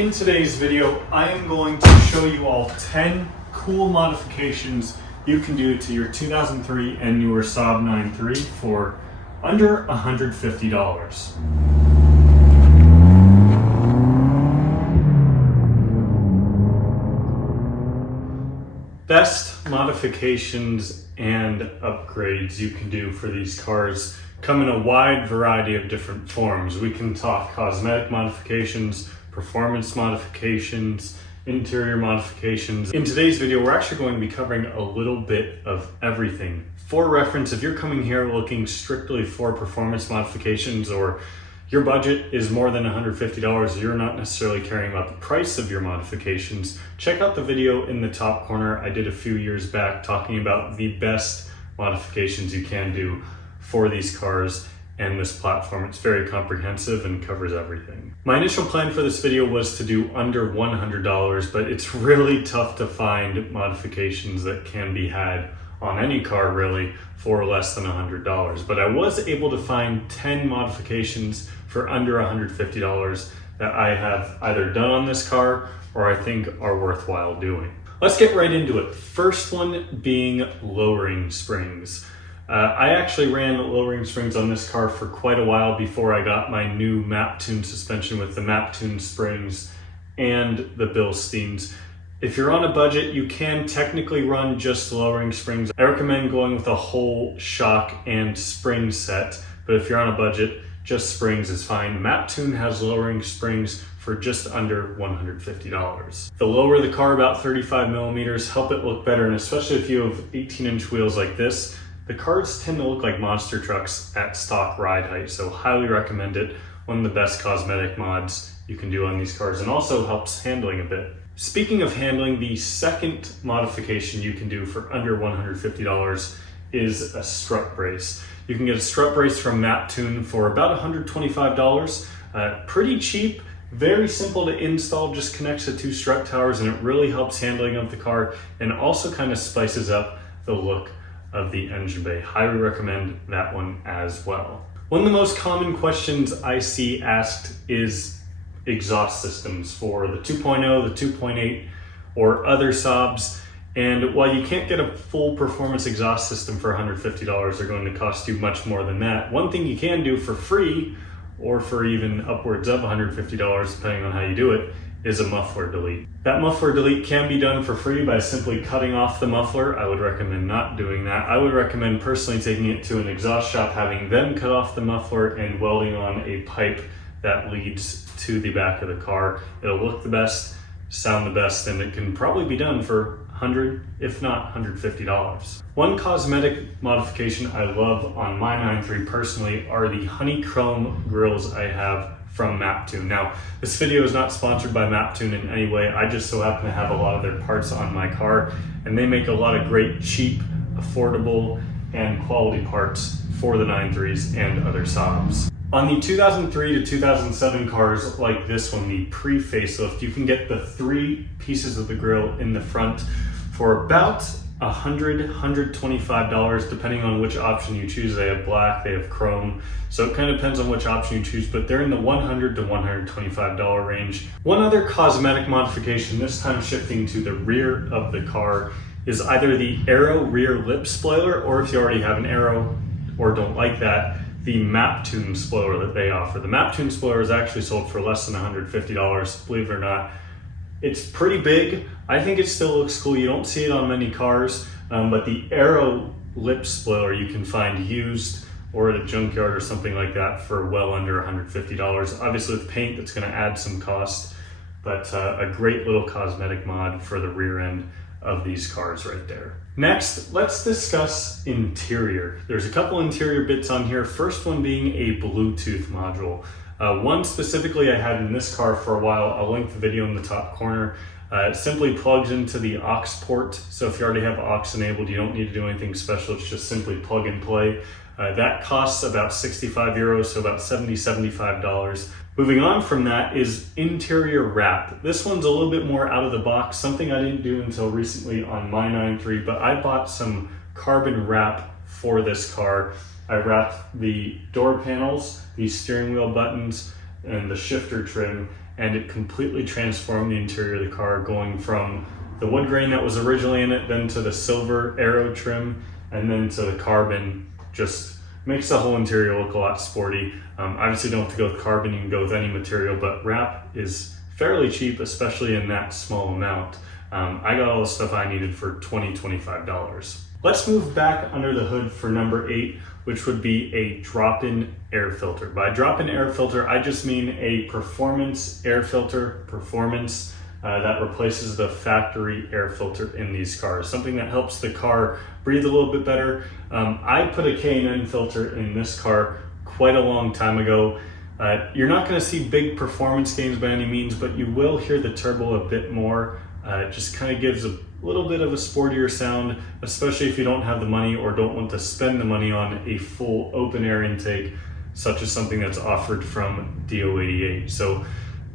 In today's video, I am going to show you all 10 cool modifications you can do to your 2003 and newer Saab 9.3 for under $150. Best modifications and upgrades you can do for these cars come in a wide variety of different forms. We can talk cosmetic modifications, performance modifications, interior modifications. In today's video, we're actually going to be covering a little bit of everything. For reference, if you're coming here looking strictly for performance modifications, or your budget is more than $150, you're not necessarily caring about the price of your modifications, check out the video in the top corner I did a few years back talking about the best modifications you can do for these cars and this platform. It's very comprehensive and covers everything. My initial plan for this video was to do under $100, but it's really tough to find modifications that can be had on any car really for less than $100. But I was able to find 10 modifications for under $150 that I have either done on this car or I think are worthwhile doing. Let's get right into it. First one being lowering springs. I actually ran lowering springs on this car for quite a while before I got my new map-tuned suspension with the map-tuned springs and the Bilsteins. If you're on a budget, you can technically run just lowering springs. I recommend going with a whole shock and spring set, but if you're on a budget, just springs is fine. Map-tune has lowering springs for just under $150. The lower the car, about 35 millimeters, help it look better, and especially if you have 18-inch wheels like this, the cars tend to look like monster trucks at stock ride height, so highly recommend it. One of the best cosmetic mods you can do on these cars, and also helps handling a bit. Speaking of handling, the second modification you can do for under $150 is a strut brace. You can get a strut brace from Map-Tune for about $125. Pretty cheap, very simple to install, just connects to 2 strut towers, and it really helps handling of the car and also kind of spices up the look of the engine bay. Highly recommend that one as well. One of the most common questions I see asked is exhaust systems for the 2.0, the 2.8, or other Saabs. And while you can't get a full performance exhaust system for $150, they're going to cost you much more than that. One thing you can do for free, or for even upwards of $150, depending on how you do it, is a muffler delete. That muffler delete can be done for free by simply cutting off the muffler. I would recommend not doing that. I would recommend personally taking it to an exhaust shop, having them cut off the muffler and welding on a pipe that leads to the back of the car. It'll look the best, sound the best, and it can probably be done for $100, if not $150. One cosmetic modification I love on my 9.3 personally are the honeycomb grills I have from Map-Tune. Now, this video is not sponsored by Map-Tune in any way. I just so happen to have a lot of their parts on my car, and they make a lot of great, cheap, affordable, and quality parts for the 9.3s and other Saabs. On the 2003 to 2007 cars like this one, the Prefacelift, you can get the 3 pieces of the grill in the front for about $100, $125, depending on which option you choose. They have black, they have chrome, so it kind of depends on which option you choose, but they're in the $100 to $125 range. One other cosmetic modification, this time shifting to the rear of the car, is either the Aero rear lip spoiler, or if you already have an Aero or don't like that, the Map-Tune spoiler that they offer. The Map-Tune spoiler is actually sold for less than $150, believe it or not. It's pretty big. I think it still looks cool. You don't see it on many cars, but the Aero lip spoiler you can find used or at a junkyard or something like that for well under $150. Obviously with paint, that's gonna add some cost, but a great little cosmetic mod for the rear end of these cars right there. Next, let's discuss interior. There's a couple interior bits on here. First one being a Bluetooth module. One specifically I had in this car for a while. I'll link the video in the top corner. It simply plugs into the aux port. So if you already have aux enabled, you don't need to do anything special. It's just simply plug and play. That costs about 65 euros, so about $70, $75. Moving on from that is interior wrap. This one's a little bit more out of the box, something I didn't do until recently on my 9.3, but I bought some carbon wrap for this car. I wrapped the door panels, the steering wheel buttons, and the shifter trim, and it completely transformed the interior of the car, going from the wood grain that was originally in it, then to the silver aero trim, and then to the carbon. Just makes the whole interior look a lot sporty. Obviously don't have to go with carbon, you can go with any material, but wrap is fairly cheap, especially in that small amount. I got all the stuff I needed for $20–25. Let's move back under the hood for number 8, which would be a drop-in air filter. By drop-in air filter, I just mean a performance air filter, that replaces the factory air filter in these cars. Something that helps the car breathe a little bit better. I put a K&N filter in this car quite a long time ago. You're not gonna see big performance gains by any means, but you will hear the turbo a bit more. It just kind of gives a little bit of a sportier sound, especially if you don't have the money or don't want to spend the money on a full open air intake, such as something that's offered from DO88. So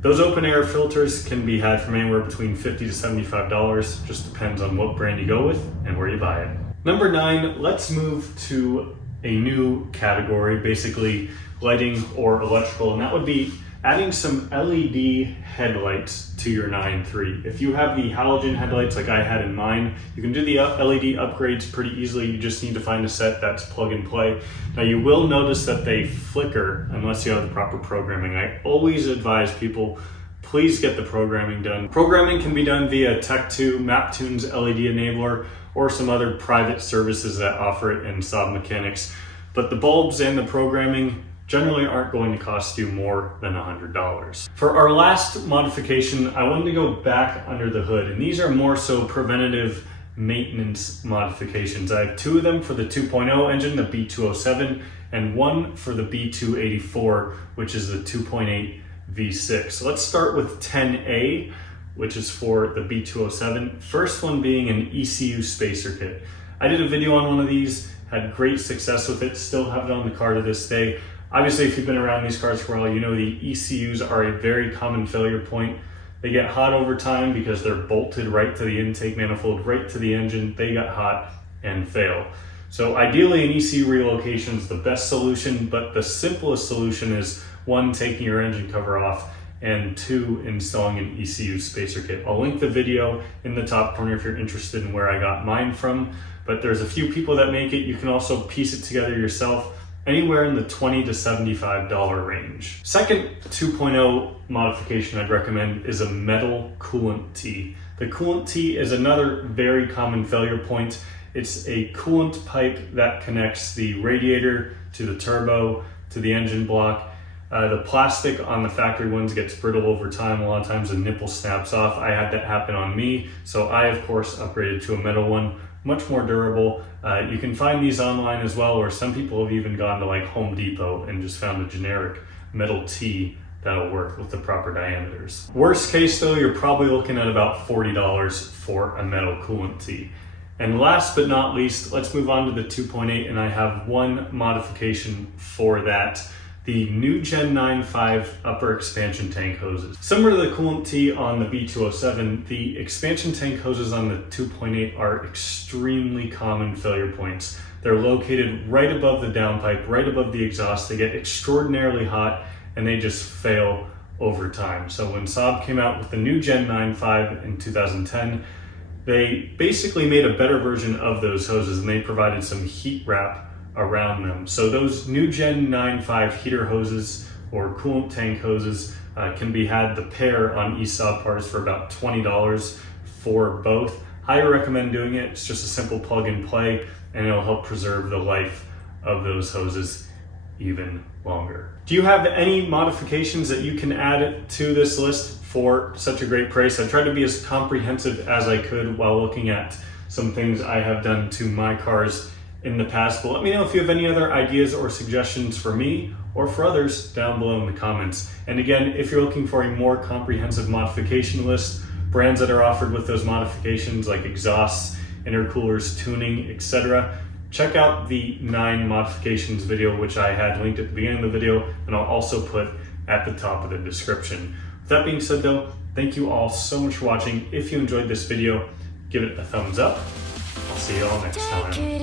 those open air filters can be had from anywhere between $50 to $75, just depends on what brand you go with and where you buy it. Number 9, let's move to a new category, basically lighting or electrical, and that would be adding some LED headlights to your 9.3. If you have the halogen headlights like I had in mine, you can do the LED upgrades pretty easily. You just need to find a set that's plug and play. Now you will notice that they flicker unless you have the proper programming. I always advise people, please get the programming done. Programming can be done via Tech2, MapTune's LED enabler, or some other private services that offer it in Saab mechanics. But the bulbs and the programming generally aren't going to cost you more than $100. For our last modification, I wanted to go back under the hood, and these are more so preventative maintenance modifications. I have 2 of them for the 2.0 engine, the B207, and 1 for the B284, which is the 2.8 V6. So let's start with 10A, which is for the B207. First one being an ECU Spacer kit. I did a video on one of these, had great success with it, still have it on the car to this day. Obviously, if you've been around these cars for a while, you know the ECUs are a very common failure point. They get hot over time because they're bolted right to the intake manifold, right to the engine. They got hot and fail. So ideally, an ECU relocation is the best solution, but the simplest solution is 1, taking your engine cover off, and 2, installing an ECU Spacer kit. I'll link the video in the top corner if you're interested in where I got mine from, but there's a few people that make it. You can also piece it together yourself, anywhere in the $20 to $75 range. Second 2.0 modification I'd recommend is a metal coolant tee. The coolant tee is another very common failure point. It's a coolant pipe that connects the radiator to the turbo to the engine block. The plastic on the factory ones gets brittle over time. A lot of times the nipple snaps off. I had that happen on me, so I of course upgraded to a metal one, much more durable. You can find these online as well, or some people have even gone to like Home Depot and just found a generic metal tee that'll work with the proper diameters. Worst case though, you're probably looking at about $40 for a metal coolant tee. And last but not least, let's move on to the 2.8, and I have one modification for that. The new Gen 9.5 upper expansion tank hoses. Similar to the coolant tee on the B207, the expansion tank hoses on the 2.8 are extremely common failure points. They're located right above the downpipe, right above the exhaust. They get extraordinarily hot and they just fail over time. So when Saab came out with the new Gen 9.5 in 2010, they basically made a better version of those hoses, and they provided some heat wrap around them. So those new Gen 9.5 heater hoses or coolant tank hoses can be had the pair on eSaab parts for about $20 for both. I recommend doing it. It's just a simple plug and play, and it'll help preserve the life of those hoses even longer. Do you have any modifications that you can add to this list for such a great price? I tried to be as comprehensive as I could while looking at some things I have done to my cars in the past, but let me know if you have any other ideas or suggestions for me or for others down below in the comments. And again, if you're looking for a more comprehensive modification list, brands that are offered with those modifications like exhausts, intercoolers, tuning, etc., check out the 9 modifications video, which I had linked at the beginning of the video, and I'll also put at the top of the description. With that being said though, thank you all so much for watching. If you enjoyed this video, give it a thumbs up. I'll see you all next time.